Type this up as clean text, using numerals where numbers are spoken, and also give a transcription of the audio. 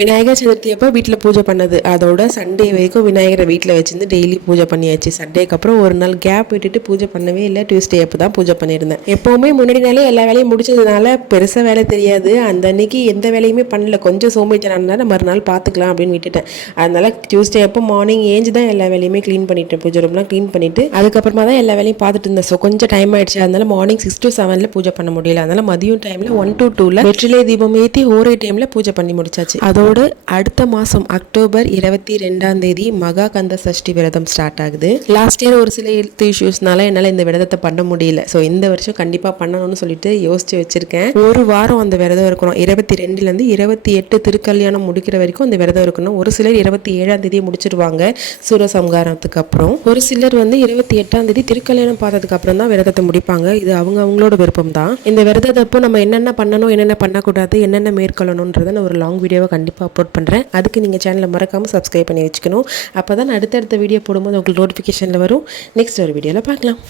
விநாயகர் சதுர்த்தி அப்போ வீட்டில் பூஜை பண்ணது, அதோட சண்டே வரைக்கும் விநாயகரை வீட்டில் வச்சிருந்து டெய்லி பூஜை பண்ணியாச்சு. சண்டேக்கு அப்புறம் ஒரு நாள் கேப் விட்டுட்டு பூஜை பண்ணவே இல்லை. டியூஸ்டே அப்போ தான் பூஜை பண்ணியிருந்தேன். எப்போவுமே முன்னாடி நாளே எல்லா வேலையும் முடிச்சதுனால பெருசாக வேலை தெரியாது. அந்த அன்னைக்கு எந்த வேலையுமே பண்ணல, கொஞ்சம் சோம்பேறித்தனால மறுநாள் பார்த்துக்கலாம் அப்படின்னு விட்டுட்டேன். அதனால டியூஸ்டே அப்போ மார்னிங் ஏஞ்சி தான் எல்லா வேலையுமே க்ளீன் பண்ணிட்டேன். பூஜை ரூம்லாம் க்ளீன் பண்ணிட்டு அதுக்கப்புறமா தான் எல்லா வேலையும் பார்த்துட்டு இருந்தேன். ஸோ கொஞ்சம் டைம் ஆயிடுச்சு. அதனால மார்னிங் 6 to 7 பூஜை பண்ண முடியல. அதனால மதியம் டைமில் 1 to 2 வெற்றிலை தீபம் ஏற்றி ஓரே டைமில் பூஜை பண்ணி முடிச்சாச்சு. அதோட அடுத்த மாதம் அக்டோபர் 22 மகா கந்த சஷ்டி விரதம் ஸ்டார்ட் ஆகுது. லாஸ்ட் இயர் ஒரு சில ஹெல்த் இஷ்யூஸ்னால என்னால் இந்த விரதத்தை பண்ண முடியல. ஸோ இந்த வருஷம் கண்டிப்பாக பண்ணணும்னு சொல்லிட்டு யோசிச்சு வச்சிருக்கேன். ஒரு வாரம் அந்த விரதம் இருக்கணும். 22 28 திருக்கல்யாணம் முடிக்கிற வரைக்கும் அந்த விரதம் இருக்கணும். ஒரு சிலர் 27 முடிச்சிருவாங்க சூரசம்ஹாரத்துக்கு அப்புறம். ஒரு சிலர் 28 திருக்கல்யாணம் பார்த்ததுக்கு அப்புறம் தான் விரதத்தை முடிப்பாங்க. இது அவங்களோட விருப்பம் தான். இந்த விரதத்தப்போ நம்ம என்னென்ன பண்ணணும், என்னென்ன பண்ணக்கூடாது, என்னென்ன மேற்கொள்ளணுன்றதை நான் ஒரு லாங் வீடியோவை கண்டிப்பாக அப்லோட் பண்ணுறேன். அதுக்கு நீங்கள் சேனலை மறக்காமல் சப்ஸ்கிரைப் பண்ணி வச்சுக்கணும். அப்போ தான் அடுத்தடுத்த வீடியோ போடும்போது உங்களுக்கு நோட்டிஃபிகேஷனில் வரும். நெக்ஸ்ட் ஒரு வீடியோவில் பார்க்கலாம்.